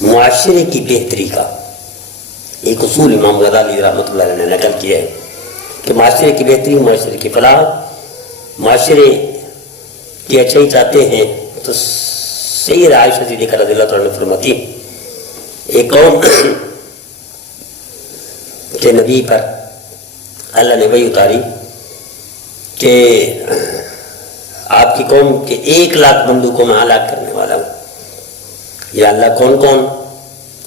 معاشرے کی بہتری کا ایک اصول امام غزالی رحمۃ اللہ علیہ نے نقل کیا ہے کہ معاشرے کی بہتری، معاشرے کی فلاح، معاشرے کی اچھائی چاہتے ہیں تو سید عائشہ صدیقہ رضی اللہ عنہا فرماتی ایک قوم کے نبی پر اللہ نے وحی اتاری کہ آپ کی قوم کے 1,00,000 بندوقوں میں ہلاک کرنے والا ہوں۔ یا اللہ کون کون؟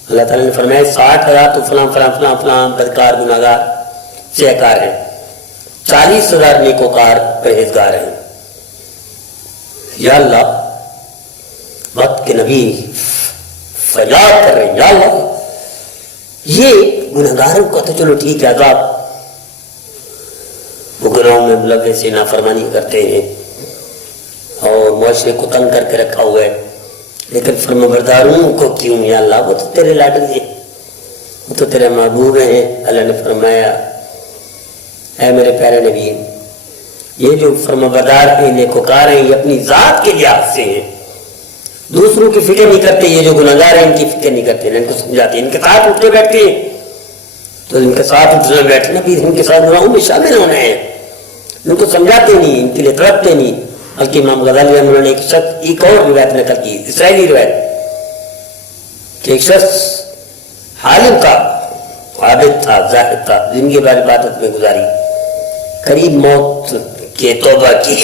اللہ تعالیٰ نے فرمایا 60,000 تو فلاں فلاں فلاں فلاں بدکار گناہگار سیاکار ہیں، 40,000 نیکوکار پرہیزگار ہیں۔ یا اللہ وقت کے نبی فریاد کر رہے ہیں، یا اللہ یہ گناہگاروں کا تو چلو ٹھیک ہے عذاب، وہ گناہوں میں ملوث سے نافرمانی کرتے ہیں اور معاشرے کو تنگ کر کے رکھا ہوا ہے، لیکن فرمانبرداروں کو کیوں؟ یا اللہ وہ تو تیرے لاڈلے ہیں، وہ تو تیرے محبوب ہیں۔ اللہ نے فرمایا اے میرے پیارے نبی، یہ جو فرمانبردار ہیں، نیکوکار ہیں، یہ اپنی ذات کے لحاظ سے ہیں، دوسروں کی فکر نہیں کرتے۔ یہ جو گناہگار ہیں ان کی فکر نہیں کرتے، ان کو سمجھاتے ہیں، ان کے ساتھ اٹھنے بیٹھتے ہیں تو ان کے ساتھ اٹھنا بیٹھنا بھی ان کے ساتھ گناہوں میں شامل ہونا ہے، ان کو سمجھاتے نہیں، ان کے لیے تڑپتے نہیں۔ بلکہ امام غزالی رحمۃ اللہ نے ایک اور روایت نقل کی، اسرائیلی روایت، کہ ایک شخص عالم تھا، عابد تھا، زاہد تھا، زندگی بھر عبادت میں گزاری، قریب موت کے توبہ کی،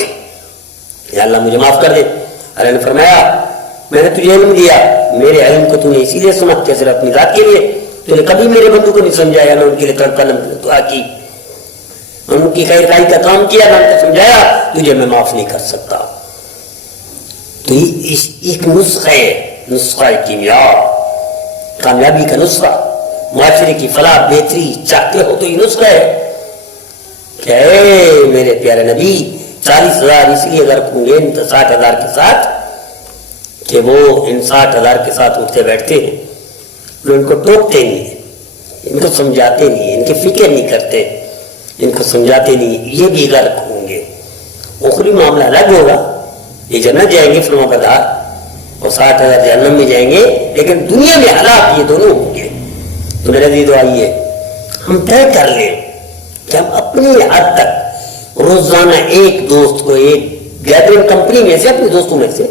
یا اللہ مجھے معاف کر دے۔ اللہ نے فرمایا میں نے تجھے علم دیا، میرے علم کو تو نے اسی لیے سنا کہ صرف اپنی ذات کے لیے، تو نے کبھی میرے بندوں کو نہیں سمجھایا، نہ ان کے لیے تڑپا، نہ دعا کی، ان کی خیر خائی کا کام کیا، نہ ان کو سمجھایا، تجھے میں معاف نہیں کر سکتا۔ تو یہ ایک نسخہ ہے، نسخہ کیمیا، کامیابی کا نسخہ، معاشرے کی فلاح بہتری چاہتے ہو تو یہ نسخہ ہے کہ اے میرے پیارے نبی 40,000 اس لیے اگر رکھوں گے 60,000 کے ساتھ کہ وہ ان 60,000 کے ساتھ اٹھتے بیٹھتے ہیں، وہ ان کو ٹوکتے نہیں، ان کو سمجھاتے نہیں، ان کی فکر نہیں کرتے، ان کو سمجھاتے نہیں، یہ بھی غرق ہوں گے۔ اخروی معاملہ الگ ہوگا، یہ جنت جائیں گے فرمانبردار اور 60,000 جہنم میں جائیں گے، لیکن دنیا میں حالات یہ دونوں ہوں گے۔ تو میرا دی دعائی ہے ہم طے کر لیں کہ ہم اپنی حد تک روزانہ ایک دوست کو ایک گیدرنگ کمپنی میں سے، اپنے دوستوں میں سے،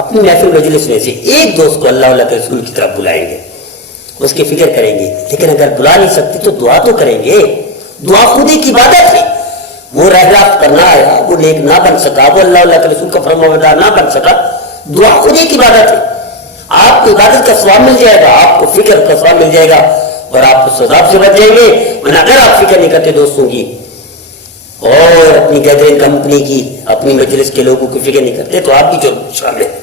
اپنی محفل مجلس میں سے ایک دوست کو اللہ کے رسول کی طرف بلائیں گے، اس کی فکر کریں گے۔ لیکن اگر بلا نہیں سکتے تو دعا تو کریں گے، دعا خود ایک عبادت ہے۔ وہ رہرافت کرنا آیا، وہ نیک نہ بن سکا، وہ اللہ کے رسول کا فرمانبردار نہ بن سکا، دعا خود ایک عبادت ہے۔ آپ کو عبادت کا ثواب مل جائے گا، آپ کو فکر کا ثواب مل جائے گا، اور آپ اس عذاب سے بچ جائیں گے۔ ورنہ اگر آپ فکر نہیں کرتے دوستوں کی اور اپنی گیدرنگ کمپنی کی، اپنی مجلس کے لوگوں کی فکر نہیں کرتے تو آپ بھی جرم شامل ہیں۔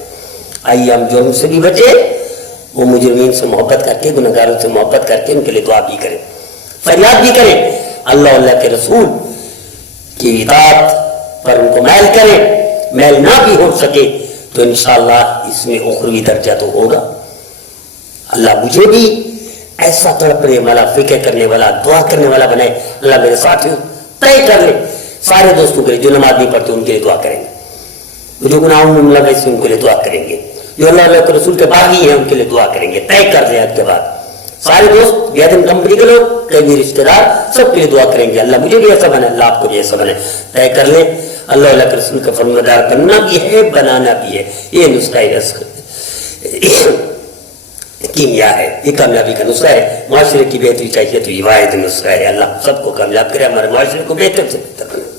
آئیے ہم جرم سے بھی بچے، وہ مجرمین سے محبت کر کے، گناہگاروں سے محبت کر کے ان کے لیے دعا بھی کریں، فریاد بھی کریں، اللہ کے رسول کی اطاعت پر ان کو میل کریں۔ میل نہ بھی ہو سکے تو انشاءاللہ اس میں اخروی درجہ تو ہوگا۔ اللہ مجھے بھی ایسا تڑپنے والا، فکر کرنے والا، دعا کرنے والا بنائے۔ اللہ میرے ساتھیوں طے کر لیں، سارے دوستوں کے لیے، جو نماز نہیں پڑھتے ان کے لیے دعا کریں گے، جو گناہوں میں ملوث ہیں ان کے لیے دعا کریں گے، جو اللہ کے رسول کے باغی ہیں ان کے لیے دعا کریں گے۔ طے کر لیں، کے بعد سارے دوست، گیدرنگ کمپنی کے لوگ، کئی رشتے دار، سب کے لیے دعا کریں گے، اللہ مجھے بھی ایسا بنا، اللہ آپ کو بھی ایسا بنے۔ طے کر لیں، اللہ کے رسول کا فرمانبردار بننا بھی ہے، بنانا بھی ہے۔ یہ نسخہ کیمیا ہے، یہ کامیابی کا نسخہ ہے۔ معاشرے کی بہتری چاہیے تو یہ واحد نسخہ ہے۔ اللہ سب کو کامیاب کرے، ہمارے معاشرے کو بہتر سے بہتر بنائے۔